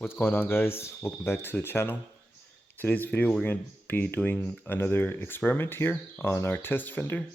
What's going on, guys? Welcome back to the channel. Today's video we're going to be doing another experiment here on our test fender.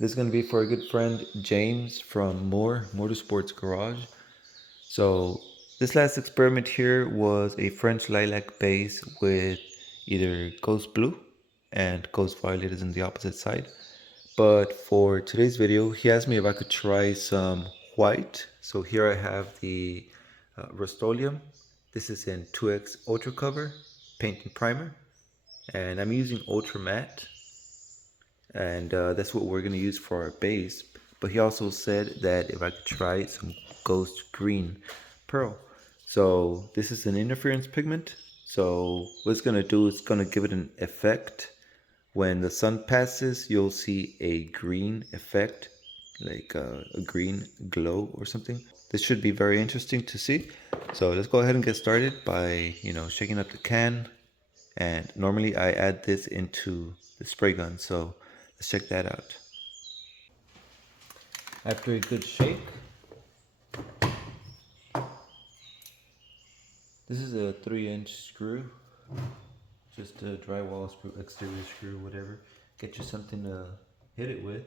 This is going to be for a good friend James from Moore Motorsports Garage. So this last experiment here was a French lilac base with either ghost blue and ghost violet is in the opposite side. But for today's video he asked me if I could try some white. So here I have the Rust-Oleum. This is in 2X Ultra Cover paint and primer, and I'm using Ultra Matte, and that's what we're going to use for our base. But he also said that if I could try some Ghost Green Pearl. So this is an interference pigment. So what it's going to do is going to give it an effect. When the sun passes, you'll see a green effect, like a green glow or something. This should be very interesting to see. So let's go ahead and get started by, shaking up the can. And normally I add this into the spray gun. So let's check that out. After a good shake, this is a 3-inch screw. Just a drywall screw, exterior screw, whatever. Get you something to hit it with.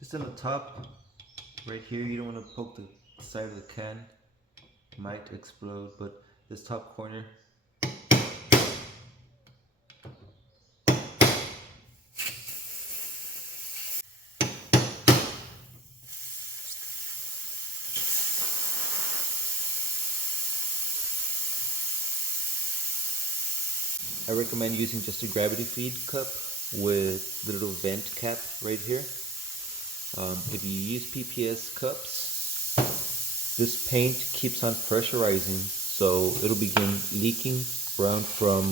Just on the top, right here, you don't want to poke the side of the can. It might explode, but this top corner. I recommend using just a gravity feed cup with the little vent cap right here. If you use PPS cups, this paint keeps on pressurizing, so it'll begin leaking around from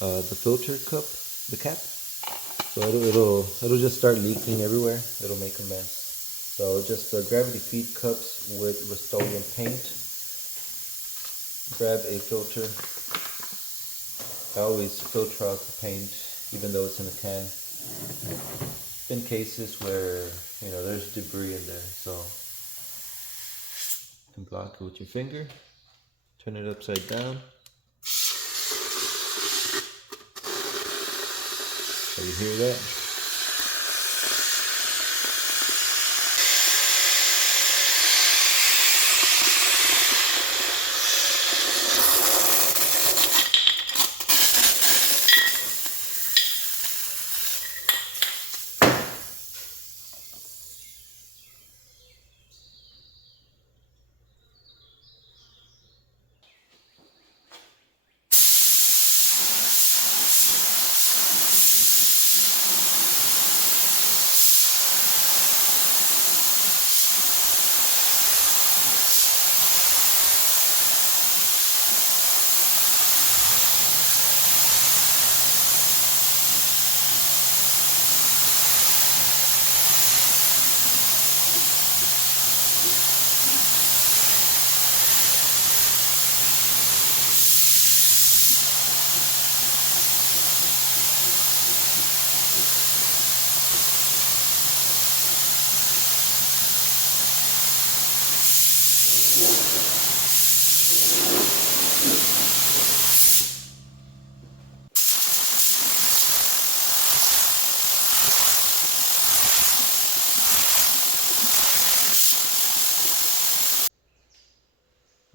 the filter cup, the cap. So it'll just start leaking everywhere. It'll make a mess. So just gravity feed cups with Rust-Oleum paint. Grab a filter. I always filter out the paint, even though it's in a can. Been cases where there's debris in there, so you can block it with your finger. Turn it upside down. So you hear that?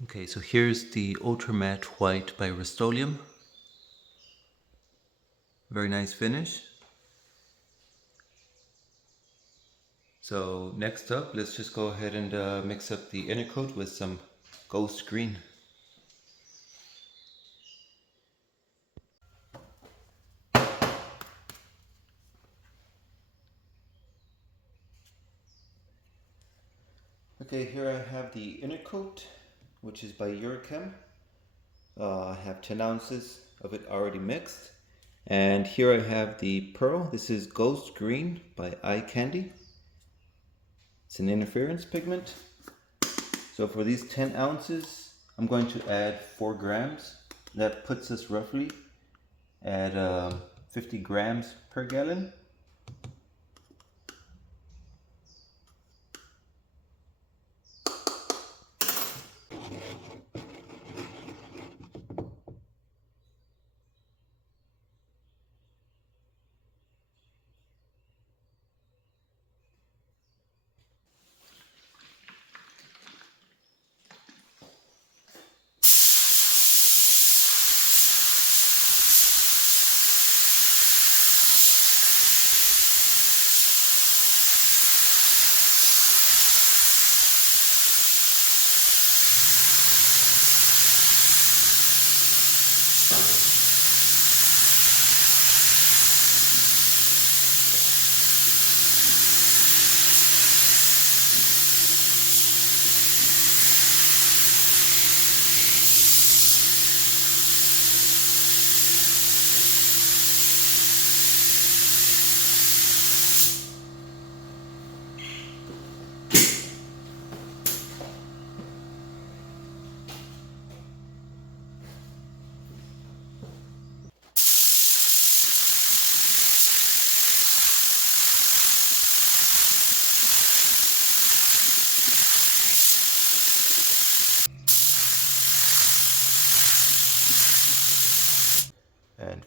Okay, so here's the Ultra Matte White by Rust-Oleum. Very nice finish. So next up, let's just go ahead and mix up the inner coat with some Ghost Green. Okay, here I have the inner coat, which is by Eurochem. I have 10 ounces of it already mixed. And here I have the pearl. This is Ghost Green by Eye Candy. It's an interference pigment. So for these 10 ounces, I'm going to add 4 grams. That puts us roughly at 50 grams per gallon.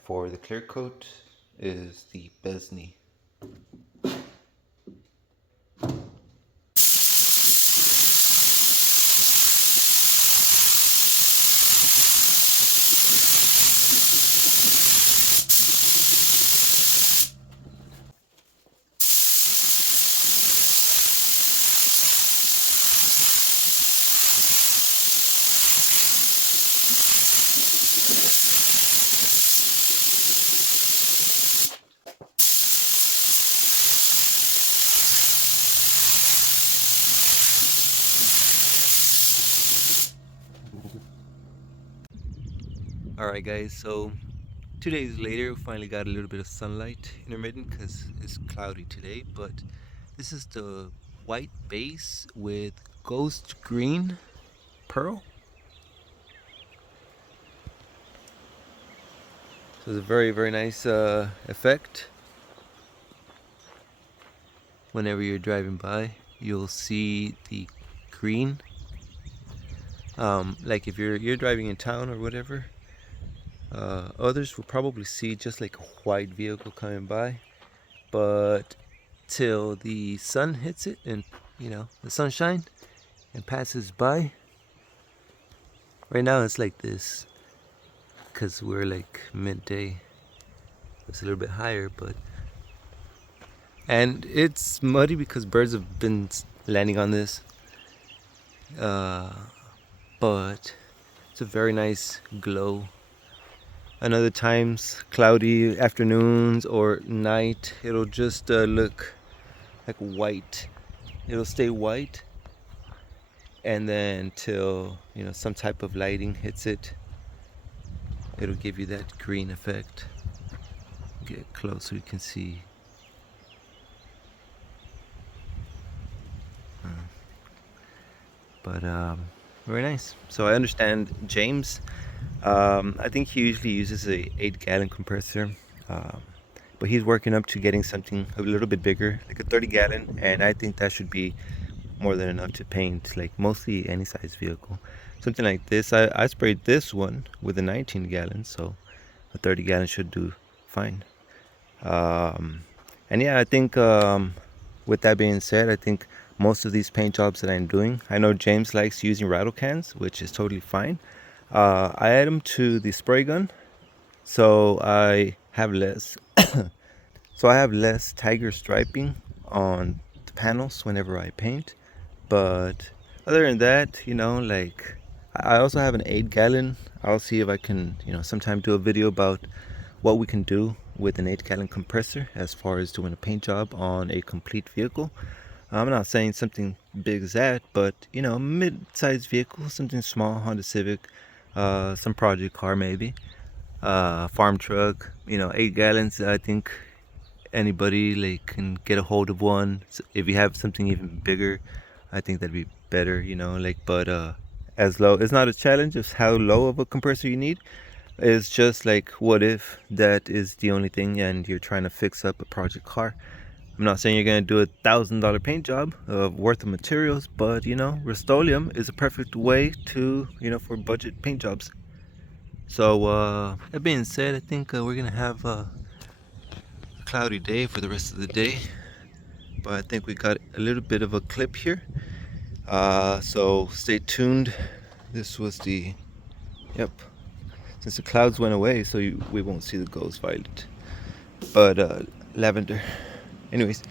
for the clear coat is the Besney. Alright guys, so 2 days later we finally got a little bit of sunlight intermittent because it's cloudy today, but this is the white base with ghost green pearl. So it's a very, very nice effect. Whenever you're driving by, you'll see the green. Like if you're driving in town or whatever, others will probably see just like a white vehicle coming by, but till the sun hits it and the sunshine and passes by. Right now it's like this because we're like midday. It's a little bit higher, and it's muddy because birds have been landing on this. But it's a very nice glow. And other times, cloudy afternoons or night, it'll just look like white. It'll stay white, and then till some type of lighting hits it, it'll give you that green effect. Get close so you can see. But very nice. So I understand James. I think he usually uses a 8-gallon compressor, but he's working up to getting something a little bit bigger, like a 30-gallon, and I think that should be more than enough to paint like mostly any size vehicle. Something like this. I sprayed this one with a 19-gallon, so a 30-gallon should do fine. And yeah, I think with that being said, I think most of these paint jobs that I'm doing, I know James likes using rattle cans, which is totally fine. I add them to the spray gun, so I have less tiger striping on the panels whenever I paint. But other than that, like I also have an 8-gallon. I'll see if I can sometime do a video about what we can do with an 8-gallon compressor as far as doing a paint job on a complete vehicle. I'm not saying something big as that, but mid-sized vehicle, something small, Honda Civic, some project car maybe, farm truck, 8 gallons. I think anybody like can get a hold of one. So if you have something even bigger, I think that'd be better, but as low, it's not a challenge of how low of a compressor you need. It's just like, what if that is the only thing and you're trying to fix up a project car? I'm not saying you're going to do a $1,000 paint job worth of materials, but Rust-Oleum is a perfect way to for budget paint jobs. So that being said, I think we're going to have a cloudy day for the rest of the day, but I think we got a little bit of a clip here, so stay tuned. This was since the clouds went away, so we won't see the ghost violet, but lavender. Anyways,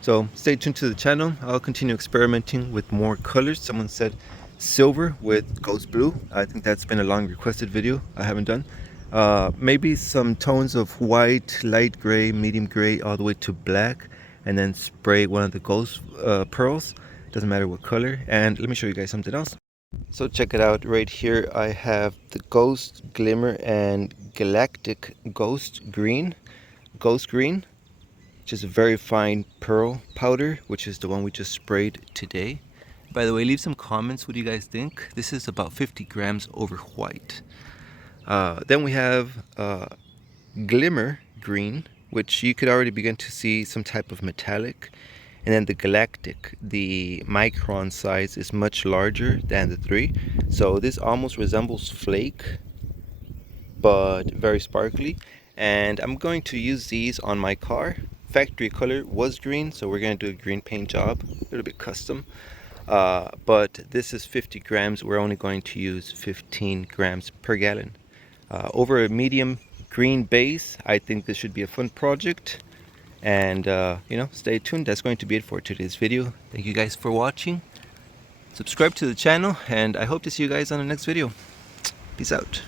so stay tuned to the channel. I'll continue experimenting with more colors. Someone said silver with ghost blue. I think that's been a long requested video I haven't done. Maybe some tones of white, light gray, medium gray, all the way to black, and then spray one of the ghost pearls. Doesn't matter what color. And let me show you guys something else. So check it out. Right here I have the Ghost, Glimmer, and Galactic Ghost Green, which is a very fine pearl powder, which is the one we just sprayed today. By the way, leave some comments what you guys think. This is about 50 grams over white. Then we have Glimmer Green, which you could already begin to see some type of metallic. And then the Galactic, the micron size is much larger than the 3. So this almost resembles flake, but very sparkly. and I'm going to use these on my car. Factory color was green, so we're going to do a green paint job, a little bit custom. But this is 50 grams. We're only going to use 15 grams per gallon. Over a medium green base, I think this should be a fun project. And stay tuned. That's going to be it for today's video. Thank you guys for watching. Subscribe to the channel, and I hope to see you guys on the next video. Peace out.